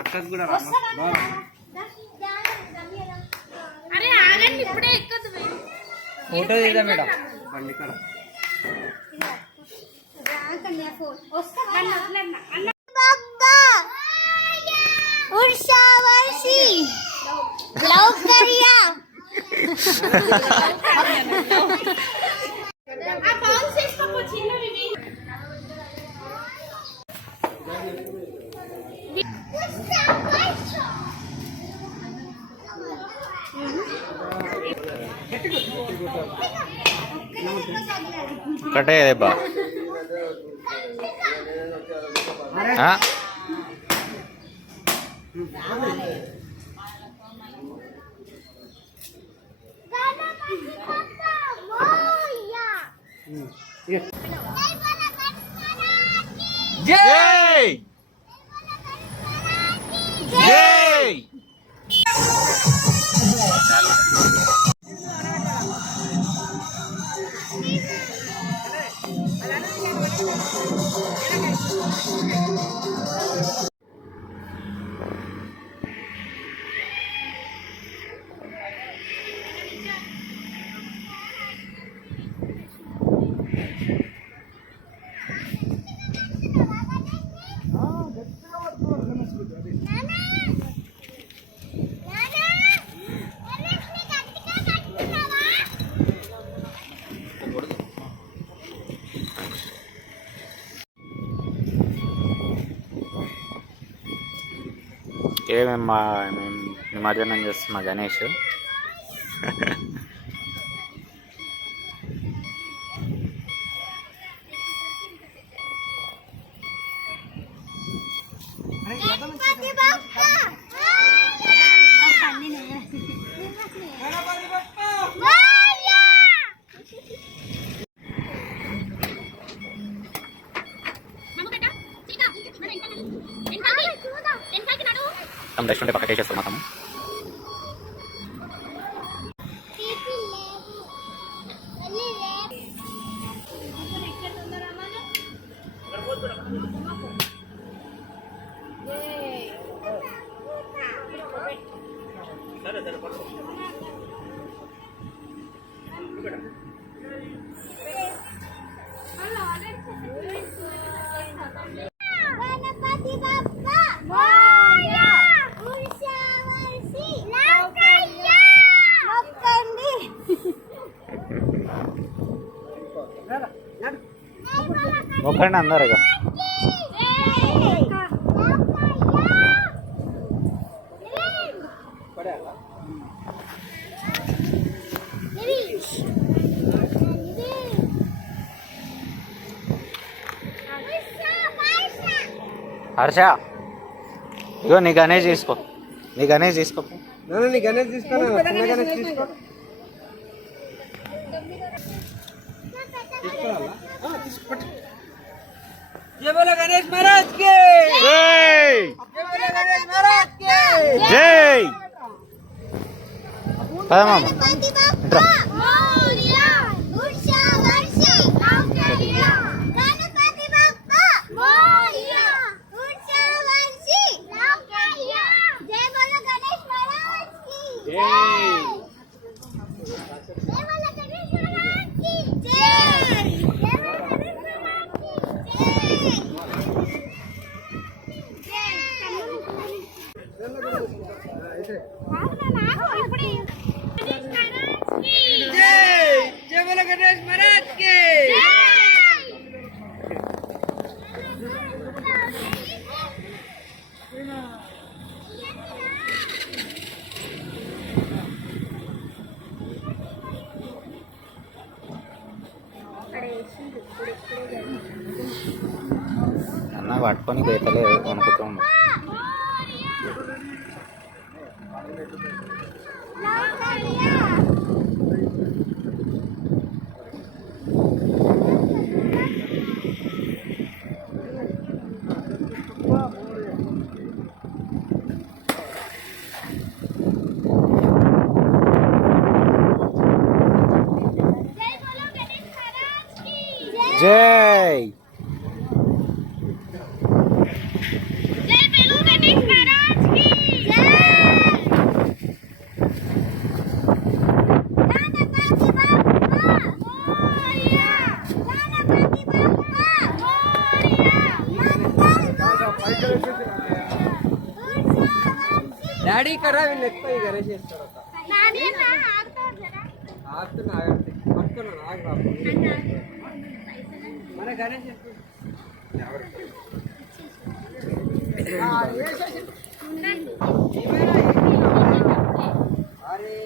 అక్కకు కూడా అరే ఆగండి, ఇప్పుడే ఎక్కదు. ఫోటో తీద్దాం మేడం బండి కాడ. కట్టే బా జై జై మేము నిమజ్జనం చేస్తున్నా గణేష్. రెస్టారెంట్ పక్కన చేసేస్తాం మొత్తం. మొక్కండి అందరు ఇక. హర్ష ఇగో నీ గణేష్ తీసుకో, నీ గణేష్ తీసుకో, నీ గణేష్ తీసుకో, గణేష్ తీసుకో. जय बोलो गणेश महाराज के जय, जय बोलो गणेश महाराज के जय. పద మామ అన్న పట్టుకొని గీతలేదు వణుకుతూ ఉంది. జై गणेश महाराज की जय। गणपति बप्पा मोरया, गणपति बप्पा मोरया, డాడీ కరా వీళ్ళు ఎక్కువ ఈ గణేష్ చేస్తారు అక్క. నాని నా ఆగుతాడు జరా ఆగుతున్నా ఆగండి పట్టుకున్నాను ఆగు బాబు. మన గణేష్ చేస్తారు. ఉండండి అరే